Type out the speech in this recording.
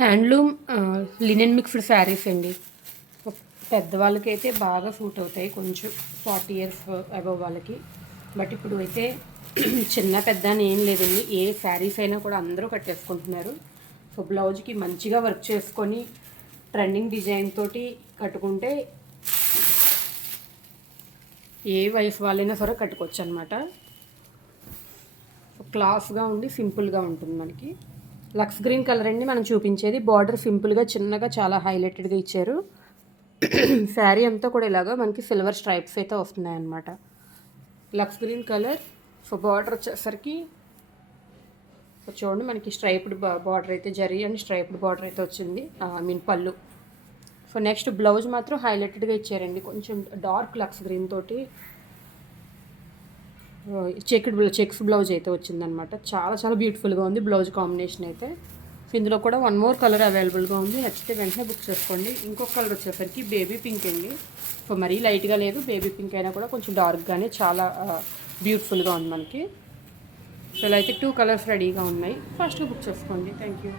Handloom linen mixed saris అండి. పెద్దవాళ్ళకైతే బాగా suit అవుతాయి, కొంచెం 40 ఇయర్స్ అబవ్ వాళ్ళకి. బట్ ఇప్పుడు అయితే చిన్న పెద్ద అని ఏం లేదండి, ఏ శారీస్ అయినా కూడా అందరూ కట్టేసుకుంటున్నారు. సో బ్లౌజ్కి మంచిగా వర్క్ చేసుకొని ట్రెండింగ్ డిజైన్ తోటి కట్టుకుంటే ఏ వయసు వాళ్ళైనా సరే కట్టుకోవచ్చు అనమాట. క్లాస్గా ఉండి సింపుల్గా ఉంటుంది మనకి. లక్స్ గ్రీన్ కలర్ అండి మనం చూపించేది. బార్డర్ సింపుల్గా చిన్నగా చాలా హైలైటెడ్గా ఇచ్చారు. శారీ అంతా కూడా ఇలాగా మనకి సిల్వర్ స్ట్రైప్స్ అయితే వస్తున్నాయి అన్నమాట. లక్స్ గ్రీన్ కలర్. సో బార్డర్ వచ్చేసరికి చూడండి మనకి స్ట్రైప్డ్ బార్డర్ అయితే జరీ అండ్ స్ట్రైప్డ్ బార్డర్ అయితే వచ్చింది, పళ్ళు. సో నెక్స్ట్ బ్లౌజ్ మాత్రం హైలైటెడ్గా ఇచ్చారండి, కొంచెం డార్క్ లక్స్ గ్రీన్ తోటి చెక్స్ బ్లౌజ్ అయితే వచ్చిందనమాట. చాలా చాలా బ్యూటిఫుల్గా ఉంది బ్లౌజ్ కాంబినేషన్ అయితే. సో ఇందులో కూడా 1 మోర్ కలర్ అవైలబుల్గా ఉంది, నచ్చితే వెంటనే బుక్ చేసుకోండి. ఇంకొక కలర్ వచ్చేసరికి బేబీ పింక్ అండి. సో మరీ లైట్గా లేదు, బేబీ పింక్ అయినా కూడా కొంచెం డార్క్గానే చాలా బ్యూటిఫుల్గా ఉంది మనకి. సో ఇలా అయితే 2 కలర్స్ రెడీగా ఉన్నాయి, ఫాస్ట్గా బుక్ చేసుకోండి. Thank you.